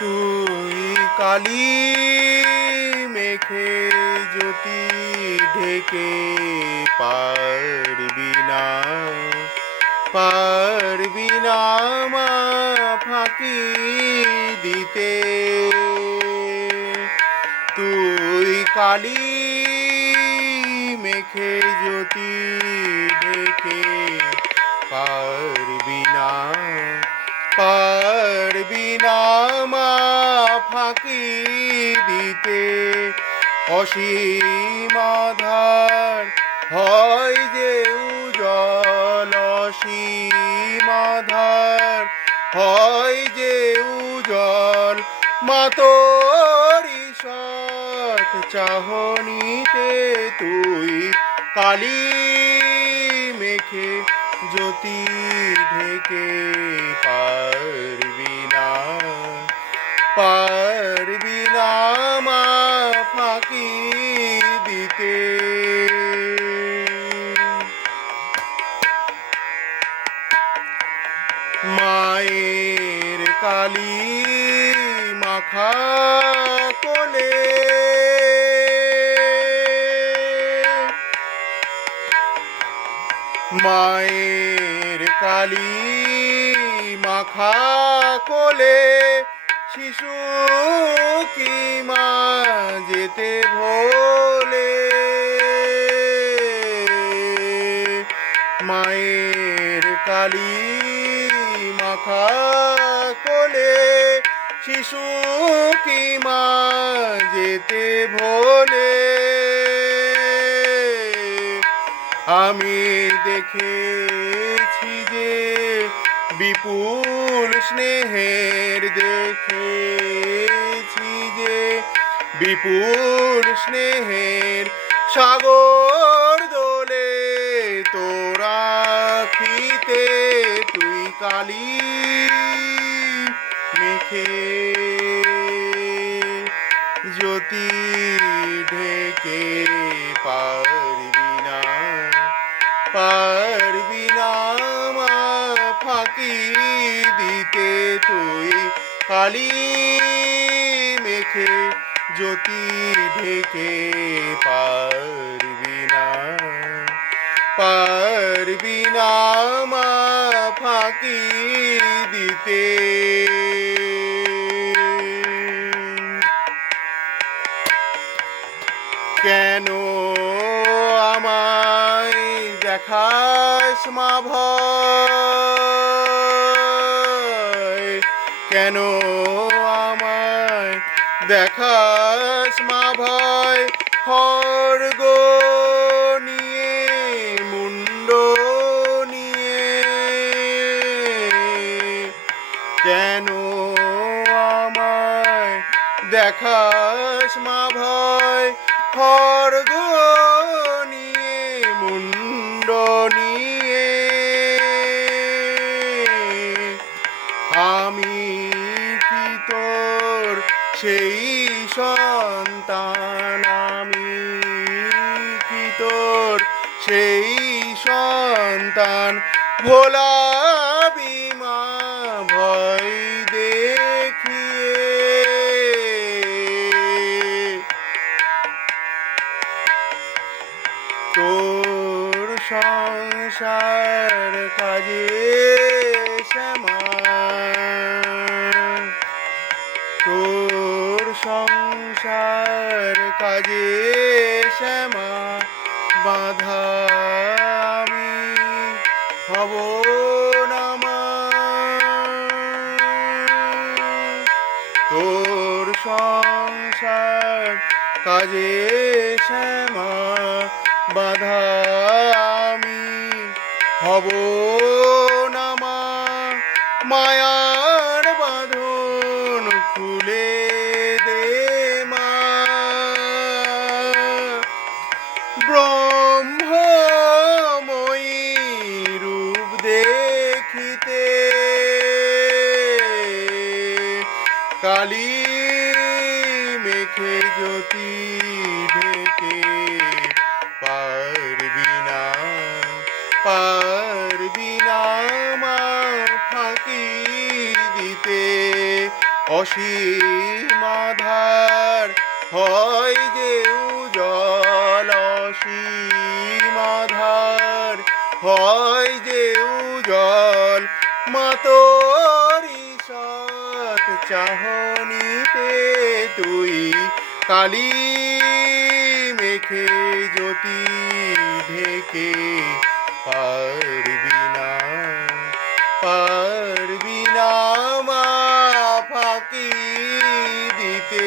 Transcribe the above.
তুই কালি মেখে জ্যোতি ঢেকে পারবি না পারবি না মা ফাঁকি দিতে। তুই কালি মেখে জ্যোতি ঢেকে পারবি না। দিতে অসীম আধার হয় যে উজল অসীম আধার হয় যে উজল মাতরি সৎ চাহনিতে তুই কালী মেখে জ্যোতি ঢেকে পারবি না। পারবি না ফাঁকি দিতে। মায়ের কালী মাখা কোলে মায়ের কালী মাখা কোলে শিশু কি মা যেতে ভোলে। মায়ের কালী মাখা কোলে শিশু কি মা যেতে ভোলে। আমি দেখেছি যে বিপুল স্নেহের দেখেছি যে বিপুল স্নেহের সাগর দোলে তোরা খিতে তুই কালী মেখে জ্যোতি ঢেকে পারবি কালি মেখে জ্যোতি ঢেকে পারবি না পারবি না মা ফাঁকি দিতে। কেন আমায় দেখাস মা ভয়? কেন আমায় দেখাস মা ভয় খড়গ নিয়ে, মুন্ড নিয়ে। কেন আমায় দেখাস মা ভয় খড়গ সেই সন্তান আমি কি তোর? সেই সন্তান ভোলাবি মা, ভয় দেখিয়ে। তোর সংসার কাজে শ্যামা সংসার কাজে শ্যামা বাধা আমি হব তোর সংসার কাজে শ্যামা বাধা আমি হব না মা। কালী মেঘে জ্যোতি ঢেকে পারবি না পারবি না মা ফাঁকি দিতে। অসীমাধার হয় যে উজল অসীমাধার হয় যে কালী মেখে জ্যোতি ঢেকে পারবি না পারবি না মা ফাঁকি দিতে।